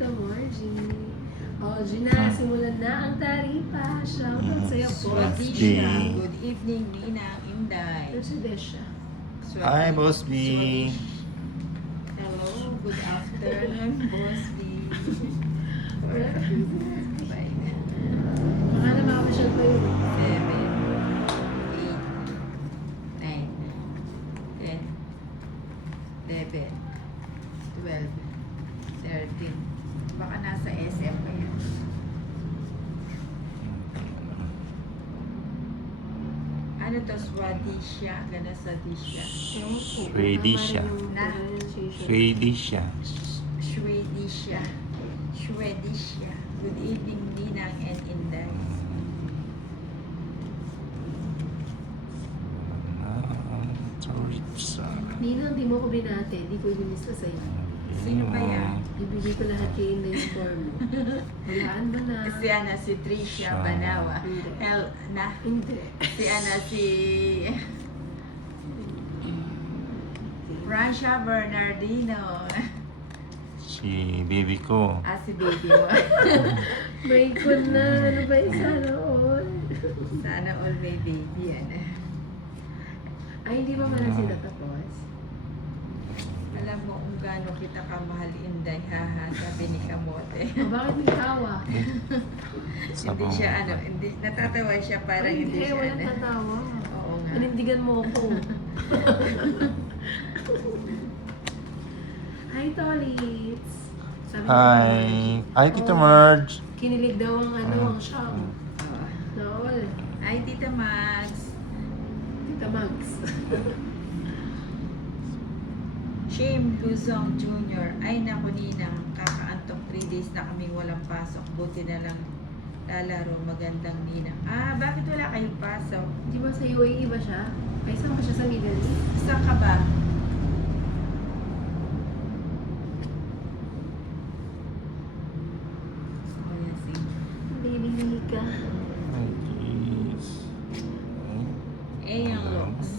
Tita Margie. Oh, Gina, simulan na ang taripa. Shoutout sa'yo po. Swadisha. B. Good evening, Ninang Inday. Ito si Desha. Hi, Boss B. Hello, good afternoon, Boss B. Bye. Baka na makapasyal pa yun. 7, 8, 9, 10, 11, 12, 13. Baka nasa SM pa yan. Ano to, Swadisha? Gana Swadisha. Ewan po. Swedisha. Na? Swedisha. Swedisha. Swedisha. Good evening, Ninang and Inday. Ninang, di mo ko binate. Di ko ililista sa'yo. Sino ba yan? Ibigay ko lahat kay Inday yung form. Walaan ba na? Si Ana, si Tricia Banawa. Hindi. Si Ana, si Francia Bernardino. Si baby ko. Si baby mo. Break ko na. Ano ba yung sana all? Sana all may baby yan. Ay, hindi ba man sila tapos? Alam mo kung gaano kita kamahal, Inday, haha, sabi ni Kamote. O, bakit may tawa? Hindi siya, hindi, natatawa siya parang Ay, hindi siya. walang tatawa. Oo nga. Panindigan mo ako. Hi, Tolits. Sabi ni Hi. Hi, Tita Merge. Kinilig daw ang ang shop. Oo. Naol. Ay, Tita Max. Tita Max. Shame Luzong Jr. Ay, naku, Ninang. Kakaantong 3 days na kaming walang pasok. Buti na lang lalaro. Magandang Ninang. Bakit wala kayong pasok? Di ba sa UAE ba siya? Ay, saan ba siya sa Middle East? Saan ka ba? Oh, yan, sige. Baby Nika. Ay, jeez. Yung looks.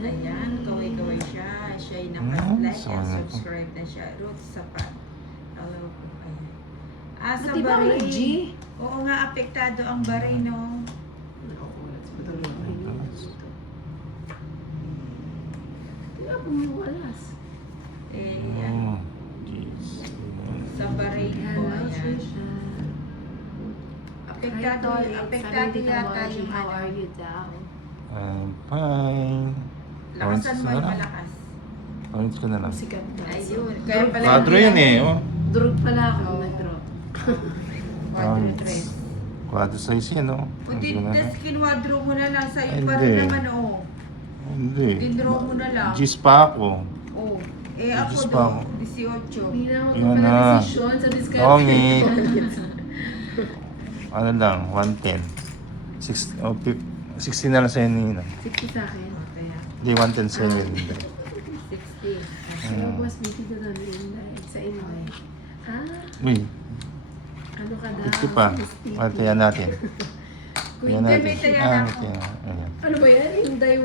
Ayan, kaway-kaway siya. Siya ay naka-like so and ano to? subscribe na siya. Ruth Sapat. Hello po. Ayan. Sa Ba't di ba Bahrain. G? Oo nga, apektado ang Bahrain, no? Kaya bumuwalas. Yan. Oh, jeez. Sa Bahrain po, Hello, ayan. Trisha. Apektado, Hi, Tolits. apektado Sabi ni Tita yata Margie, yung how ano. are you daw? I'm fine. Lakasan mo Orange yung na lang. malakas. Orange ko na lang. Sikat na. Ayun. Kaya pala. Quadro yun eh. Oh. Durog pala ako Oo. nag-drop. Quadro tres. Quadro size yan, oh. Puti, Quadro na tas lang. kinwadro mo na lang sa'yo Ay, pa rin hindi. naman, oh. Hindi. Dindraw mo na lang. Gis pa ako. Oh. Ako Diyos do, pa ako. 18. Hindi na ako Yan pala na. desisyon sa discount. Tongi. Ano lang, 110. 60 na lang sa'yo ni Nina. 60 sa akin. Kaya, Hindi, 110 sa'yo ni Nina. 60. Ano boss, busy na lang yun sa inyo. Ha? Uy, Ano ka daw? 50 pa. Kaya natin. Kung hindi, may taya na ako. Ayan. Ano ba yan? Hyundai 1